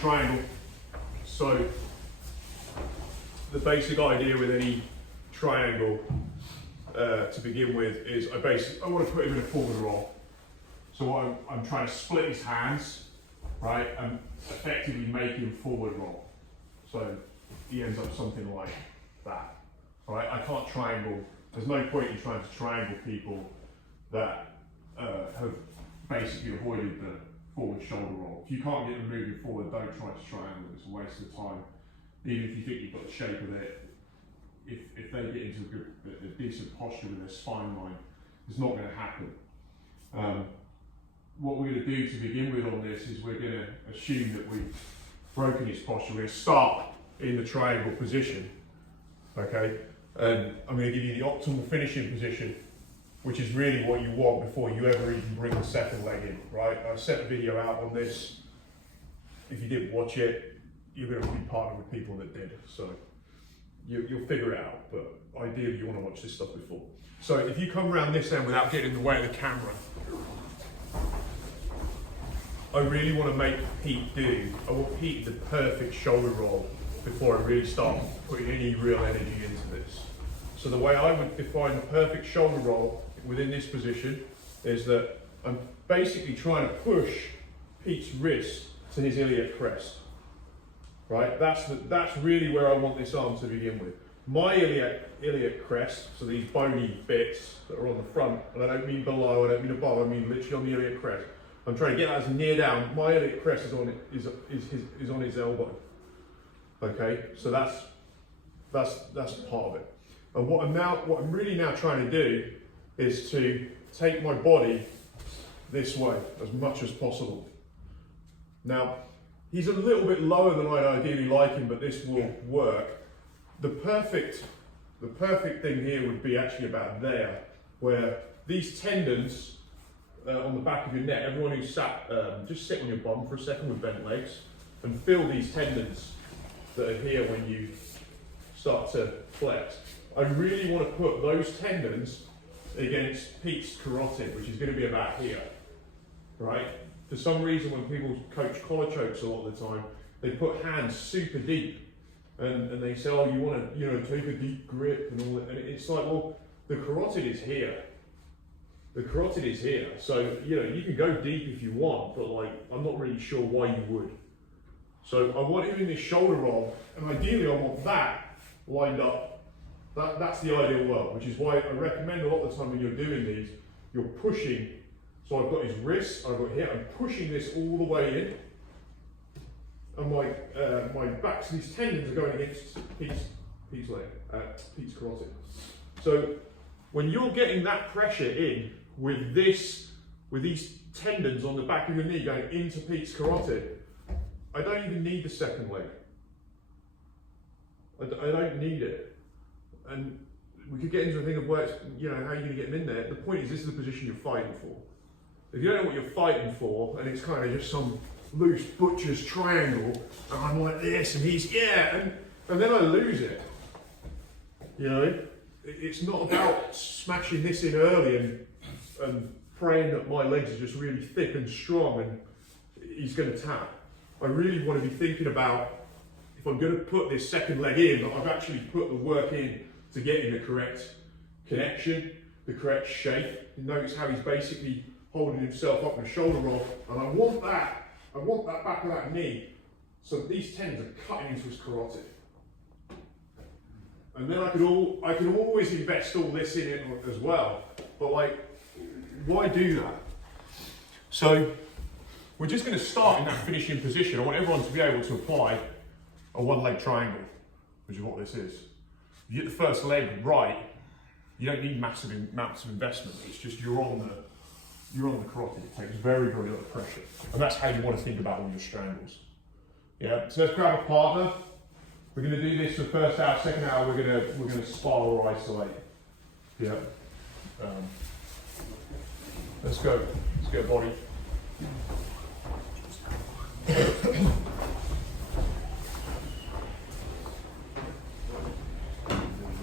triangle. So the basic idea with any triangle to begin with is I want to put him in a forward roll. So what I'm trying to split his hands, right, and effectively make him forward roll. So he ends up something like that. Right? I can't triangle. There's no point in trying to triangle people that have basically avoided the forward shoulder roll. If you can't get them moving forward, don't try to triangle. It's a waste of time. Even if you think you've got the shape of it, if they get into a decent posture with their spine line, it's not going to happen. What we're going to do to begin with on this is we're going to assume that we've broken his posture. We're going to start in the triangle position, okay? And I'm going to give you the optimal finishing position, which is really what you want before you ever even bring the second leg in, right? I sent a video out on this. If you didn't watch it, you're going to be partnered with people that did, so you'll figure it out, but ideally you want to watch this stuff before. So if you come around this end without getting in the way of the camera, I really want to make I want Pete the perfect shoulder roll before I really start putting any real energy into this. So the way I would define the perfect shoulder roll within this position is that I'm basically trying to push Pete's wrist to his iliac crest. Right, that's really where I want this arm to begin with. My iliac crest, so these bony bits that are on the front, and I don't mean below, I don't mean above, I mean literally on the iliac crest. I'm trying to get that as near down. My iliac crest is on his elbow. Okay, so that's part of it. And what I'm really now trying to do is to take my body this way as much as possible. Now, he's a little bit lower than I'd ideally like him, but this will work. The perfect thing here would be actually about there, where these tendons on the back of your neck, everyone who's sat, just sit on your bum for a second with bent legs and feel these tendons that are here when you start to flex. I really want to put those tendons against Pete's carotid, which is going to be about here, right? For some reason, when people coach collar chokes a lot of the time, they put hands super deep, and they say, "Oh, you want to, take a deep grip and all that." And it's like, well, the carotid is here. The carotid is here, so you can go deep if you want, but like, I'm not really sure why you would. So I want him in this shoulder roll, and ideally, I want that lined up. That's the ideal world, which is why I recommend a lot of the time when you're doing these, you're pushing. So I've got his wrists, I've got here, I'm pushing this all the way in, and my backs, these tendons are going against Pete's leg, Pete's carotid. So when you're getting that pressure in with these tendons on the back of your knee going into Pete's carotid, I don't even need the second leg. I don't need it. And we could get into a thing of where it's, how are you going to get him in there? The point is, this is the position you're fighting for. If you don't know what you're fighting for, and it's kind of just some loose butcher's triangle, and I'm like this, and he's, and then I lose it. It's not about smashing this in early and praying that my legs are just really thick and strong and he's going to tap. I really want to be thinking about, if I'm going to put this second leg in, that I've actually put the work in to get in the correct connection, the correct shape. You notice how he's basically holding himself up in a shoulder roll, and I want that back of that knee, so these tendons are cutting into his carotid. And then I can always invest all this in it as well, but like, why do that? So we're just going to start in that finishing position. I want everyone to be able to apply a one-leg triangle, which is what this is. If you get the first leg right, you don't need massive investment. It's just you're on the carotid. It takes very, very little pressure, and that's how you want to think about all your strangles. Yeah. So let's grab a partner. We're going to do this for the first hour. Second hour, we're going to spar or isolate. Yeah. Let's go. Let's get a body.